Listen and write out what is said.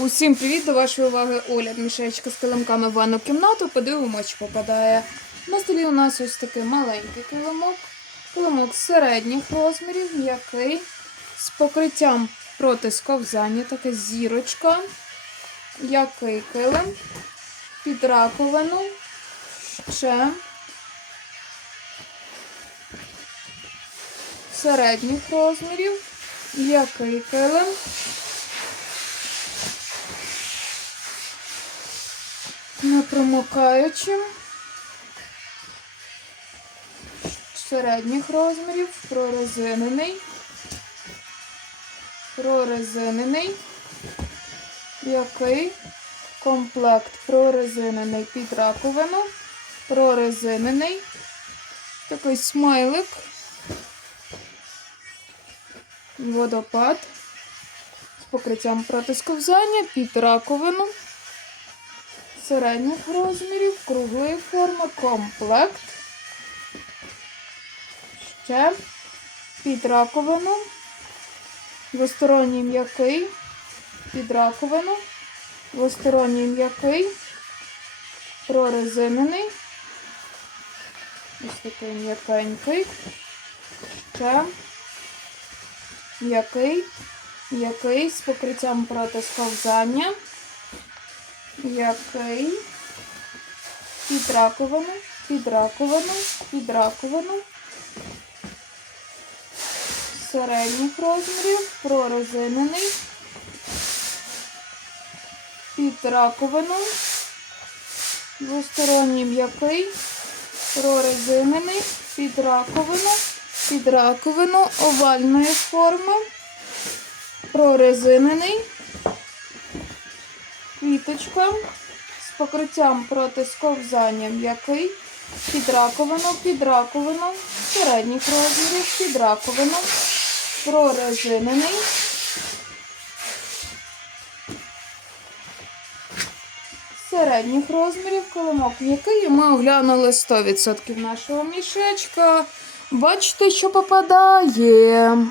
Усім привіт до вашої уваги огляд мішечка з килимками в ванну кімнату. Подивимося, чи попадає. На столі у нас ось такий маленький килимок. Килимок середніх розмірів, м'який, з покриттям проти сковзання, така зірочка. Який килим, під раковину, ще середніх розмірів, який килим. Не промокаючим середніх розмірів, прорезинений, прорезинений, який? Комплект. Прорезинений під раковину, прорезинений, такий смайлик, водопад. З покриттям протисковзання під раковину середніх розмірів, круглої форми, комплект. Ще під раковину, двосторонній м'який, під раковину, двосторонній м'який, прорезинений. Ось такий м'якенький. Ще м'який, м'який з покриттям проти сковзання який? Під раковину, під середніх розмірів, прорезинений, під раковину, двосторонній м'який, прорезинений, під раковину овальної форми, прорезинений квіточка з покриттям проти сковзання м'який, під раковину, під раковину, середніх розмірів, під раковину, прорезинений. Середніх розмірів килимок, який ми оглянули 100% нашого мішечка. Бачите, що попадає.